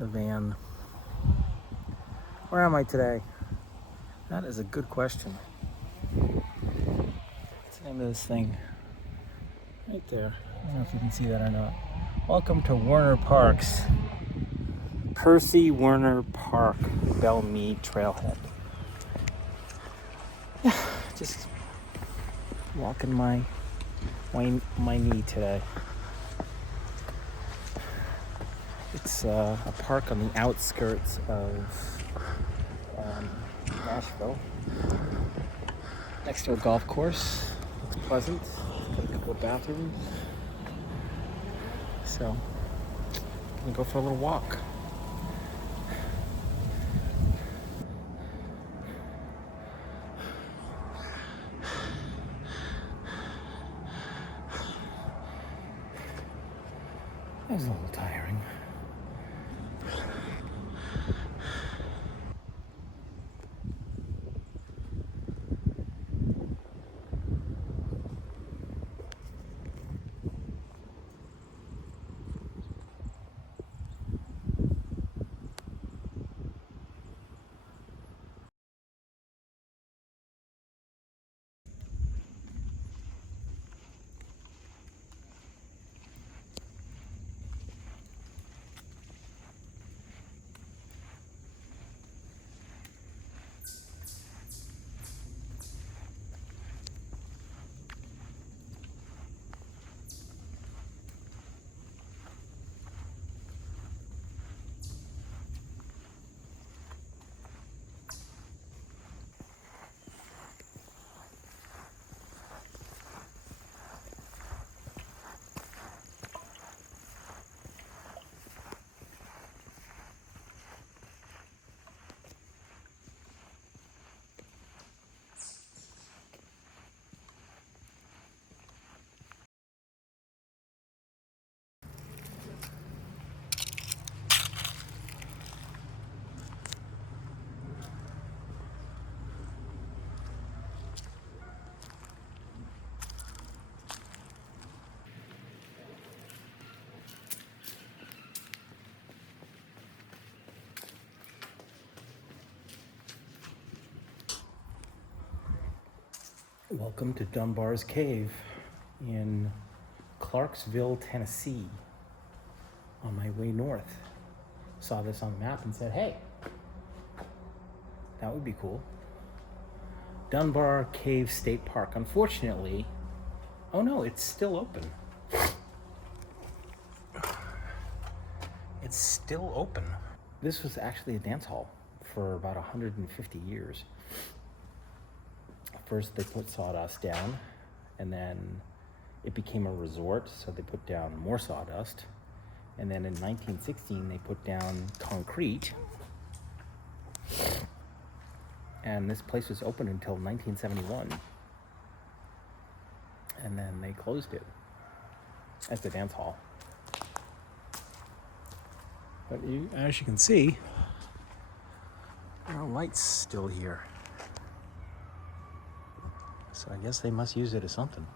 the van. Where am I today? That is a good question. What's the name of this thing? Right there. I don't know if you can see that or not. Welcome to Werner Parks. Percy Werner Park, Belle Meade Trailhead. Yeah, just walking my knee today. It's a park on the outskirts of Nashville, next to a golf course. It's pleasant. It's got a couple of bathrooms. So, I'm gonna go for a little walk. That was a little tiring. Welcome to Dunbar's Cave in Clarksville, Tennessee. On my way north, saw this on the map and said, hey, that would be cool. Dunbar Cave State Park. Unfortunately, oh no, it's still open. It's still open. This was actually a dance hall for about 150 years. First they put sawdust down, and then it became a resort, so they put down more sawdust. And then in 1916 they put down concrete, and this place was open until 1971, and then they closed it as the dance hall. But as you can see, there are lights still here. So I guess they must use it as something.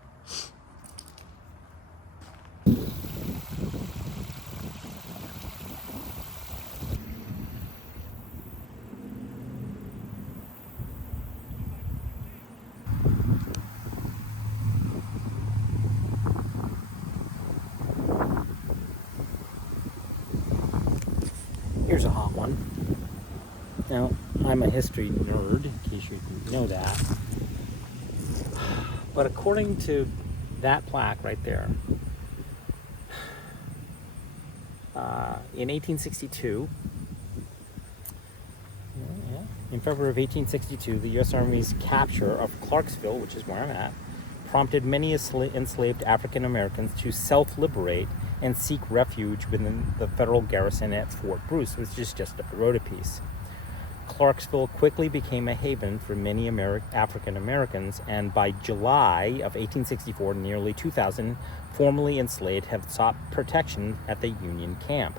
Here's a hot one. Now, I'm a history nerd, in case you didn't know that. But according to that plaque right there, in 1862, in February of 1862, the U.S. Army's capture of Clarksville, which is where I'm at, prompted many enslaved African Americans to self-liberate and seek refuge within the federal garrison at Fort Bruce, which is just up the road a piece. Clarksville quickly became a haven for many African Americans, and by July of 1864, nearly 2,000 formerly enslaved had sought protection at the Union camp.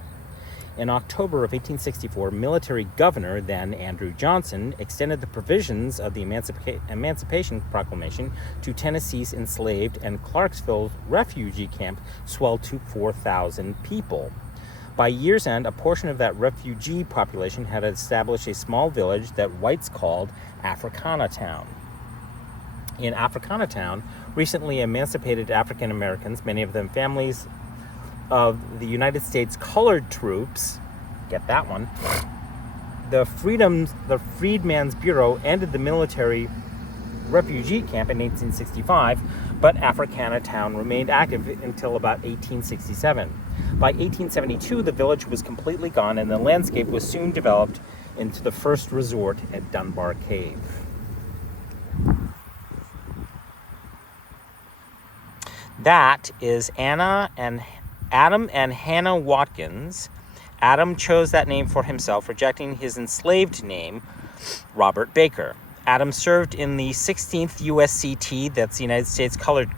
In October of 1864, military governor, then Andrew Johnson, extended the provisions of the Emancipation Proclamation to Tennessee's enslaved, and Clarksville's refugee camp swelled to 4,000 people. By year's end, a portion of that refugee population had established a small village that whites called Africana Town. In Africana Town, recently emancipated African Americans, many of them families of the United States colored troops, get that one, the Freedmen's Bureau ended the military refugee camp in 1865, but Africana Town remained active until about 1867. By 1872, the village was completely gone, and the landscape was soon developed into the first resort at Dunbar Cave. That is Adam and Hannah Watkins. Adam chose that name for himself, rejecting his enslaved name, Robert Baker. Adam served in the 16th USCT, that's the United States Colored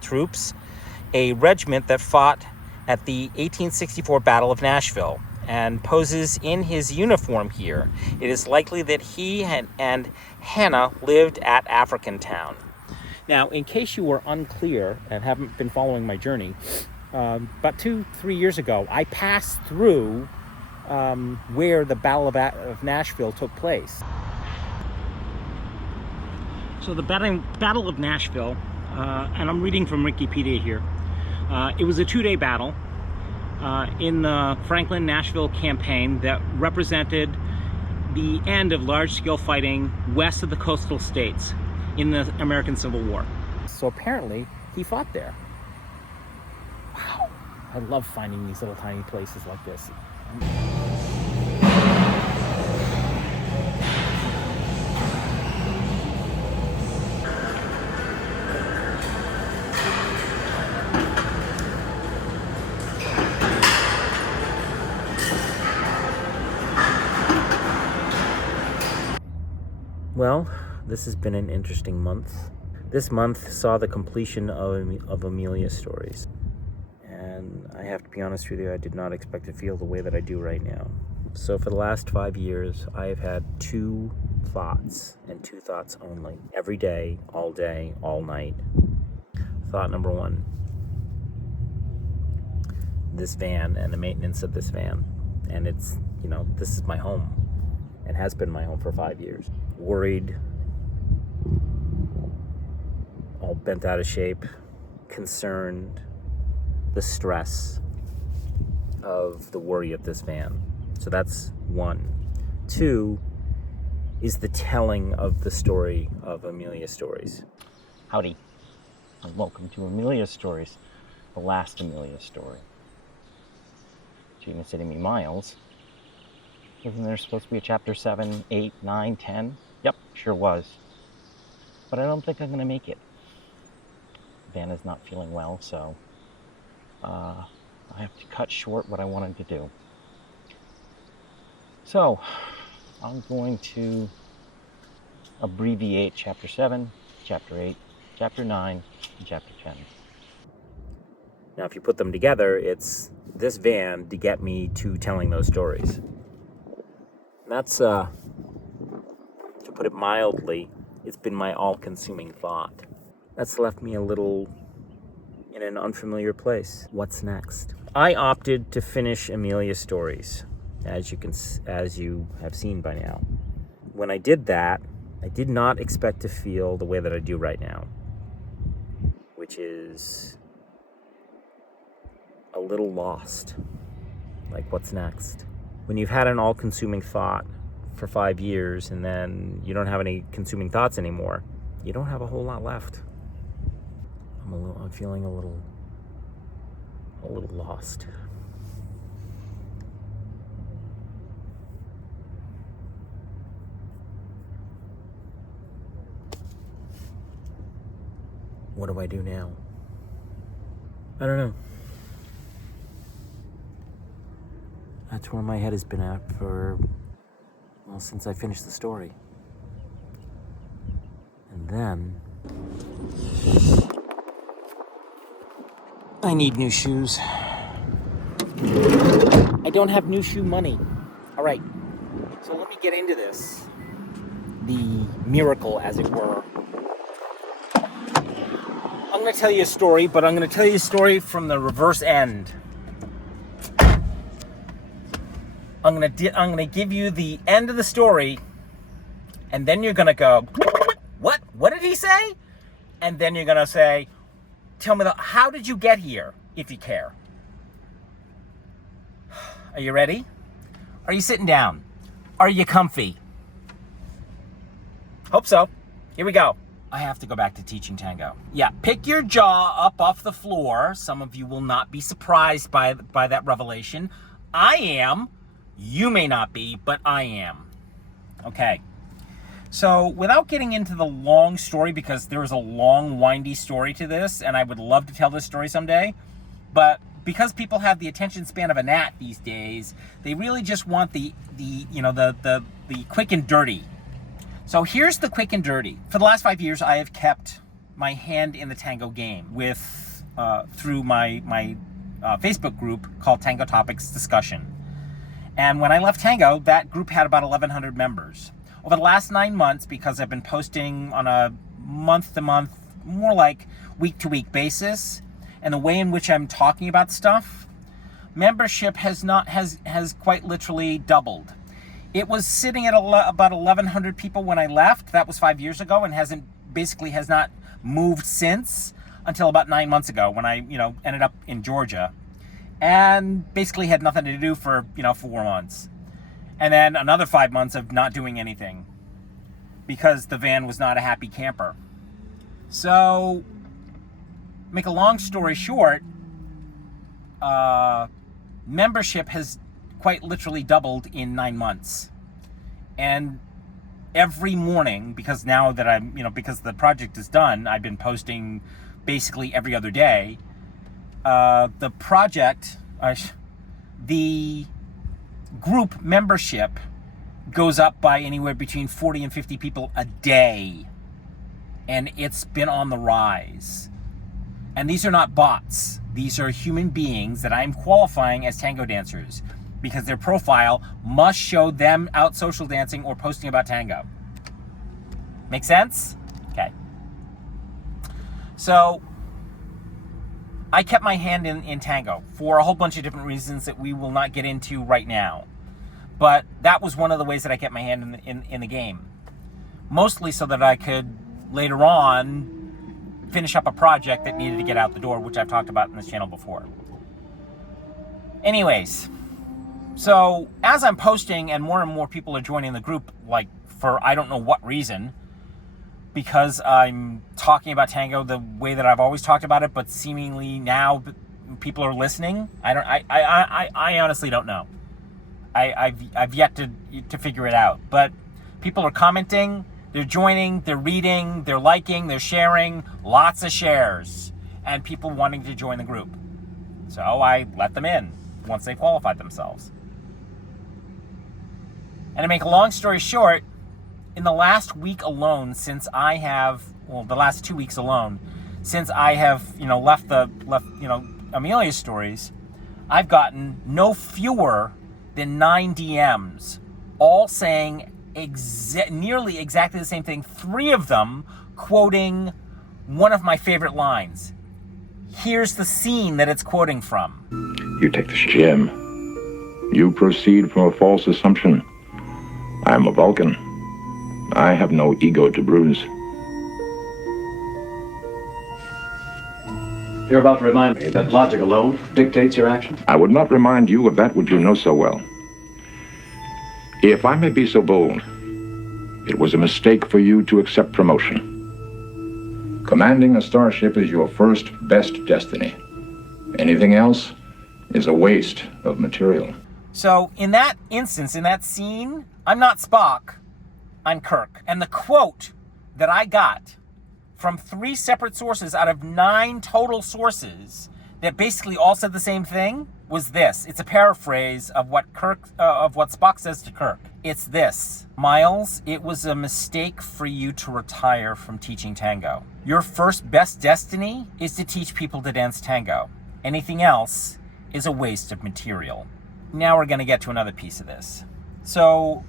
Troops, a regiment that fought at the 1864 Battle of Nashville, and poses in his uniform here. It is likely that he and Hannah lived at African Town. Now, in case you were unclear and haven't been following my journey, about 2-3 years ago, I passed through where the Battle of Nashville took place. So the Battle of Nashville, and I'm reading from Wikipedia here, it was a 2-day battle in the Franklin-Nashville campaign that represented the end of large-scale fighting west of the coastal states in the American Civil War. So apparently, he fought there. Wow, I love finding these little tiny places like this. Well, this has been an interesting month. This month saw the completion of Amelia's Stories. And I have to be honest with you, I did not expect to feel the way that I do right now. So for the last 5 years, I have had 2 thoughts, and 2 thoughts only. Every day, all night. Thought number 1, this van and the maintenance of this van. And it's, this is my home, and has been my home for 5 years. Worried, all bent out of shape, concerned, the stress of the worry of this van. So that's 1. 2 is the telling of the story of Amelia's Stories. Howdy, and welcome to Amelia's Stories, the last Amelia's story. So you can say to me, Miles, isn't there supposed to be a chapter 7, 8, 9, 10? Yep, sure was. But I don't think I'm going to make it. Vanna's not feeling well, so I have to cut short what I wanted to do. So, I'm going to abbreviate chapter 7, chapter 8, chapter 9, and chapter 10. Now, if you put them together, it's this van to get me to telling those stories. That's, to put it mildly, it's been my all-consuming thought. That's left me a little in an unfamiliar place. What's next? I opted to finish Amelia's Stories, as you have seen by now. When I did that, I did not expect to feel the way that I do right now, which is a little lost. Like, what's next? When you've had an all-consuming thought for 5 years and then you don't have any consuming thoughts anymore, you don't have a whole lot left. I'm feeling a little lost. What do I do now? I don't know. That's where my head has been at since I finished the story. And then I need new shoes. I don't have new shoe money. All right, so let me get into this. The miracle, as it were. I'm going to tell you a story, but I'm going to tell you a story from the reverse end. I'm gonna give you the end of the story, and then you're gonna go, what? What did he say? And then you're gonna say, tell me how did you get here, if you care. Are you ready? Are you sitting down? Are you comfy? Hope so. Here we go. I have to go back to teaching tango. Yeah, pick your jaw up off the floor. Some of you will not be surprised by that revelation. I am. You may not be, but I am. Okay. So without getting into the long story, because there is a long, windy story to this, and I would love to tell this story someday, but because people have the attention span of a gnat these days, they really just want the quick and dirty. So here's the quick and dirty. For the last 5 years, I have kept my hand in the tango game through my Facebook group called Tango Topics Discussion. And when I left tango, that group had about 1,100 members. Over the last 9 months, because I've been posting on a month-to-month, more like week-to-week basis, and the way in which I'm talking about stuff, membership has quite literally doubled. It was sitting at about 1,100 people when I left. That was 5 years ago, and has not moved since until about 9 months ago when I ended up in Georgia, and basically had nothing to do for 4 months, and then another 5 months of not doing anything because the van was not a happy camper. So, make a long story short, membership has quite literally doubled in 9 months. And every morning, because now that because the project is done, I've been posting basically every other day. The group membership goes up by anywhere between 40 and 50 people a day. And it's been on the rise. And these are not bots. These are human beings that I'm qualifying as tango dancers, because their profile must show them out social dancing or posting about tango. Make sense? Okay. So, I kept my hand in tango for a whole bunch of different reasons that we will not get into right now. But that was one of the ways that I kept my hand in the game. Mostly so that I could, later on, finish up a project that needed to get out the door, which I've talked about in this channel before. Anyways, so as I'm posting and more people are joining the group, like for I don't know what reason, because I'm talking about tango the way that I've always talked about it, but seemingly now people are listening. I honestly don't know. I've yet to figure it out, but people are commenting, they're joining, they're reading, they're liking, they're sharing, lots of shares, and people wanting to join the group. So I let them in once they qualified themselves. And to make a long story short, in the last week alone, the last 2 weeks alone, since I have, left Amelia's stories, I've gotten no fewer than 9 DMs, all saying nearly exactly the same thing. 3 of them quoting one of my favorite lines. Here's the scene that it's quoting from. You take the Jim. You proceed from a false assumption. I am a Vulcan. I have no ego to bruise. You're about to remind me that logic alone dictates your action? I would not remind you of that which you know so well. If I may be so bold, it was a mistake for you to accept promotion. Commanding a starship is your first best destiny. Anything else is a waste of material. So in that instance, in that scene, I'm not Spock, I'm Kirk. And the quote that I got from 3 separate sources out of 9 total sources that basically all said the same thing was this. It's a paraphrase of what Spock says to Kirk. It's this: Miles, it was a mistake for you to retire from teaching tango. Your first best destiny is to teach people to dance tango. Anything else is a waste of material. Now we're going to get to another piece of this. So,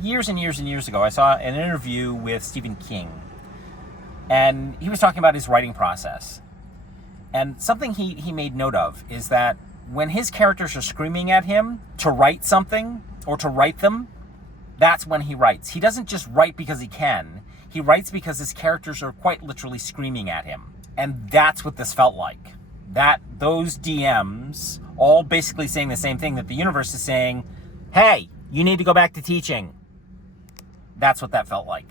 years and years and years ago, I saw an interview with Stephen King, and he was talking about his writing process. And something he made note of is that when his characters are screaming at him to write something or to write them, that's when he writes. He doesn't just write because he can. He writes because his characters are quite literally screaming at him. And that's what this felt like. Those DMs all basically saying the same thing, that the universe is saying, hey, you need to go back to teaching. That's what that felt like.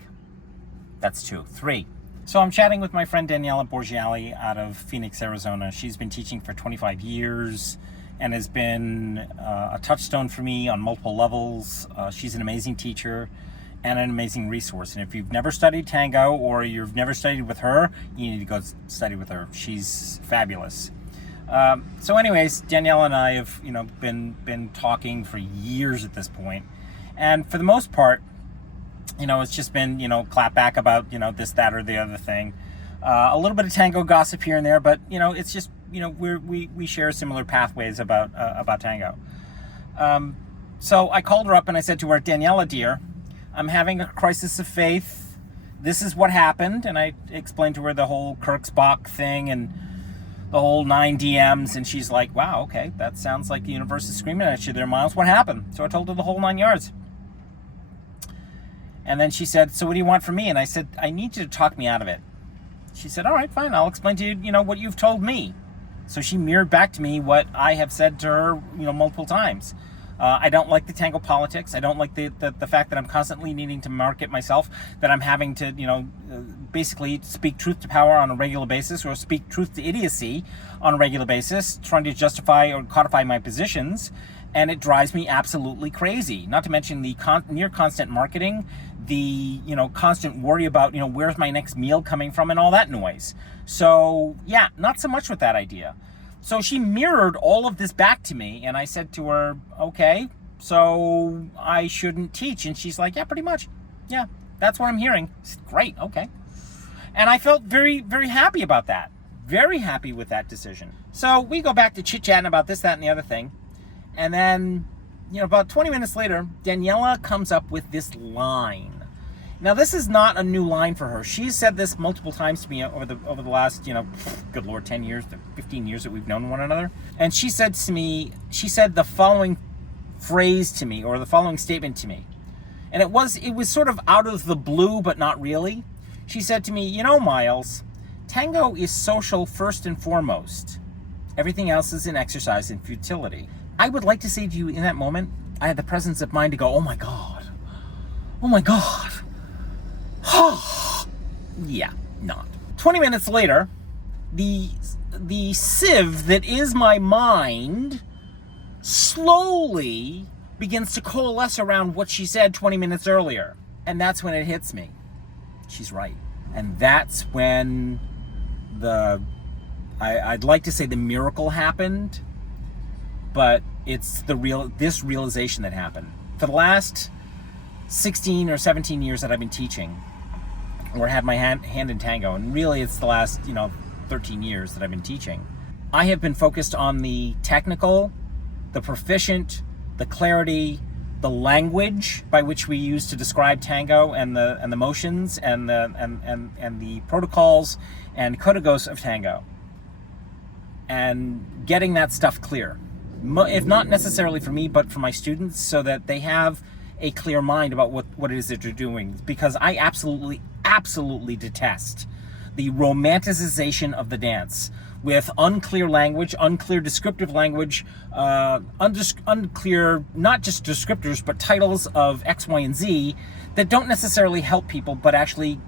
That's 2. 3. So I'm chatting with my friend Daniela Borgiali out of Phoenix, Arizona. She's been teaching for 25 years and has been a touchstone for me on multiple levels. She's an amazing teacher and an amazing resource. And if you've never studied tango or you've never studied with her, you need to go study with her. She's fabulous. So anyways, Daniela and I have, been talking for years at this point. And for the most part, it's just been, clap back about, this, that, or the other thing. A little bit of tango gossip here and there, but, it's just, we share similar pathways about tango. So I called her up and I said to her, Daniela, dear, I'm having a crisis of faith. This is what happened. And I explained to her the whole Kirksbach thing and the whole 9 DMs. And she's like, wow, okay, that sounds like the universe is screaming at you there, Miles. What happened? So I told her the whole 9 yards. And then she said, so what do you want from me? And I said, I need you to talk me out of it. She said, all right, fine. I'll explain to you, what you've told me. So she mirrored back to me what I have said to her, multiple times. I don't like the tango politics. I don't like the fact that I'm constantly needing to market myself, that I'm having to, basically speak truth to power on a regular basis or speak truth to idiocy on a regular basis, trying to justify or codify my positions. And it drives me absolutely crazy. Not to mention the near constant marketing, the constant worry about where's my next meal coming from and all that noise. So yeah, not so much with that idea. So she mirrored all of this back to me, and I said to her, okay, so I shouldn't teach. And she's like, yeah, pretty much. Yeah, that's what I'm hearing. I said, great, okay. And I felt very, very happy about that. Very happy with that decision. So we go back to chit-chatting about this, that, and the other thing. And then, about 20 minutes later, Daniela comes up with this line. Now, this is not a new line for her. She's said this multiple times to me over the last, good Lord, 10 years, 15 years that we've known one another. And she said to me, the following phrase to me, or the following statement to me. And it was sort of out of the blue, but not really. She said to me, Miles, tango is social first and foremost. Everything else is an exercise in futility. I would like to say to you in that moment, I had the presence of mind to go, oh my God. Yeah, not. 20 minutes later, the sieve that is my mind slowly begins to coalesce around what she said 20 minutes earlier. And that's when it hits me. She's right. And that's when I'd like to say the miracle happened, but it's this realization that happened. For the last 16 or 17 years that I've been teaching, or had my hand in tango, and really it's the last 13 years that I've been teaching, I have been focused on the technical, the proficient, the clarity, the language by which we use to describe tango, and the motions and the protocols and códigos of tango, and getting that stuff clear, if not necessarily for me, but for my students, so that they have a clear mind about what it is that they're doing. Because I absolutely detest the romanticization of the dance with unclear language, unclear descriptive language, unclear not just descriptors but titles of X, Y, and Z that don't necessarily help people, but actually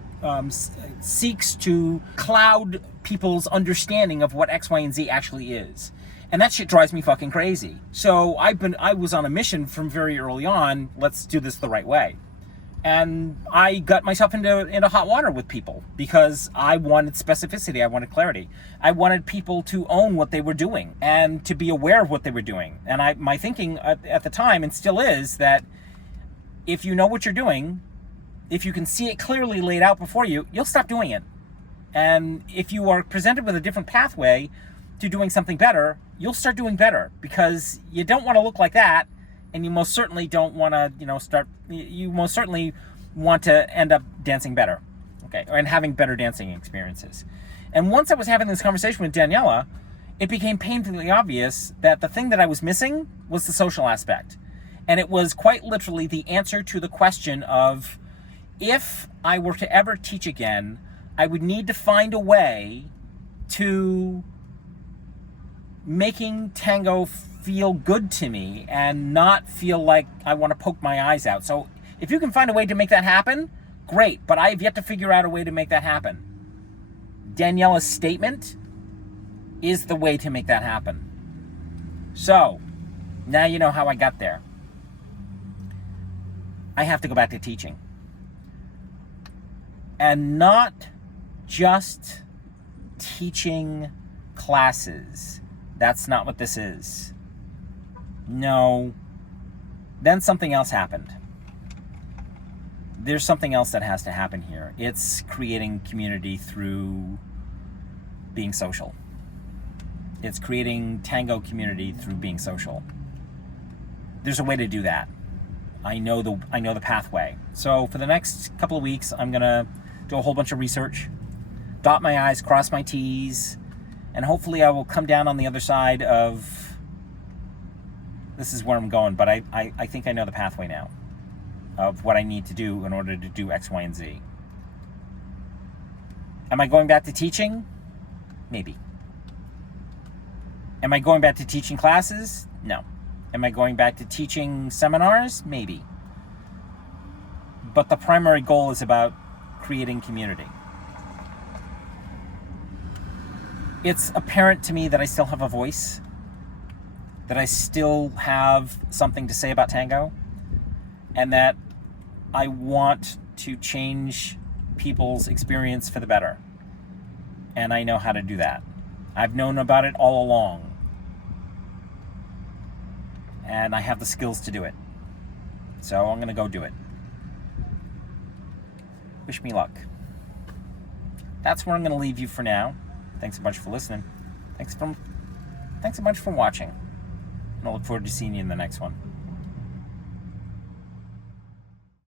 seeks to cloud people's understanding of what X, Y, and Z actually is. And that shit drives me fucking crazy. So I was on a mission from very early on, let's do this the right way. And I got myself into hot water with people because I wanted specificity, I wanted clarity. I wanted people to own what they were doing and to be aware of what they were doing. And my thinking at the time, and still is, that if you know what you're doing, if you can see it clearly laid out before you, you'll stop doing it. And if you are presented with a different pathway to doing something better, you'll start doing better, because you don't want to look like that, and you most certainly don't want to, you most certainly want to end up dancing better, okay, and having better dancing experiences. And once I was having this conversation with Daniela, it became painfully obvious that the thing that I was missing was the social aspect. And it was quite literally the answer to the question of, if I were to ever teach again, I would need to find a way to making tango feel good to me and not feel like I want to poke my eyes out. So if you can find a way to make that happen, great. But I have yet to figure out a way to make that happen. Daniela's statement is the way to make that happen. So now you know how I got there. I have to go back to teaching. And not just teaching classes. That's not what this is. No. Then something else happened. There's something else that has to happen here. It's creating community through being social. It's creating tango community through being social. There's a way to do that. I know the pathway. So for the next couple of weeks, I'm gonna do a whole bunch of research, dot my I's, cross my T's, and hopefully I will come down on the other side of, this is where I'm going, but I think I know the pathway now of what I need to do in order to do X, Y, and Z. Am I going back to teaching? Maybe. Am I going back to teaching classes? No. Am I going back to teaching seminars? Maybe. But the primary goal is about creating community. It's apparent to me that I still have a voice, that I still have something to say about tango, and that I want to change people's experience for the better. And I know how to do that. I've known about it all along. And I have the skills to do it. So I'm going to go do it. Wish me luck. That's where I'm going to leave you for now. Thanks a bunch for listening. Thanks a bunch for watching. And I look forward to seeing you in the next one.